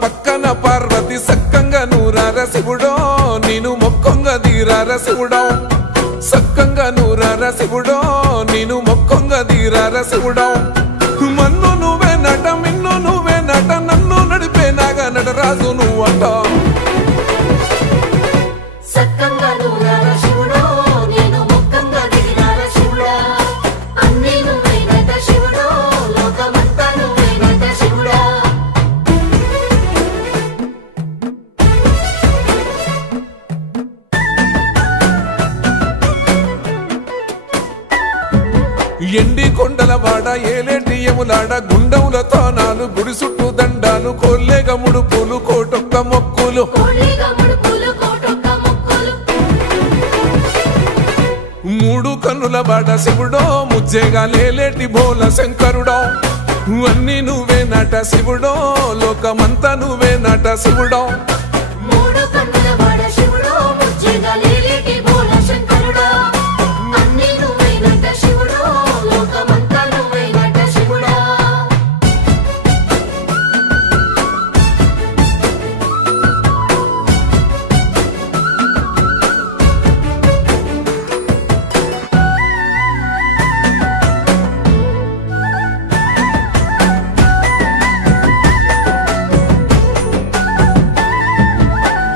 పక్కన పార్వతి సక్కంగా నూరార శివుడో నేను మొక్కంగా దీరార శివుడో సక్కంగా నూరార శివుడో నేను మొక్కంగా దీరార శివుడో మన్ను నువ్వే నట మిన్ను నువ్వే నట నన్ను నడిపే నాగా నటరాజు నువ్వంట సక్కంగా నూరార శివుడో నేను మొక్కంగా దిగిరార శివుడా అన్నీ నువ్వే నట శివుడో లోకమంతా నువ్వే నట శివుడా ఎండి కొండల వాడ ఏలేటి యములాడ గుండముల తానాలు గుడి చుట్టూ దండాలు కోల్లేగ ముడుపులు కోటొక్క మొక్కులు మూడు కన్నుల బాట శివుడో ముజ్జేగా లేలేటి బోల శంకరుడో అన్నీ నువ్వే నట శివుడో లోకమంతా నువ్వే నట శివుడో మూడు కన్నుల వాడ శివుడో ముజ్జేగా లేలేటి బోల శంకరుడా అన్నీ నువ్వే నట శివుడో లోకమంతా నువ్వే నట శివుడా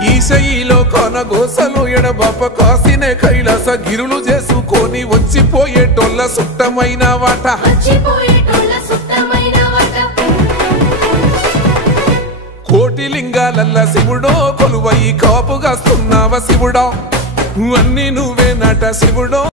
ఈశయిలో కొన గోసలు ఎడబాప కాసినే కైలాస గిరులు చేసుకొని వచ్చిపోయేటోళ్ళ సుట్టమైన వాట కోటి లింగాలల్ల శివుడో కొలువయి కాపుగాస్తున్నావ శివుడో అన్నీ నువ్వే నట శివుడో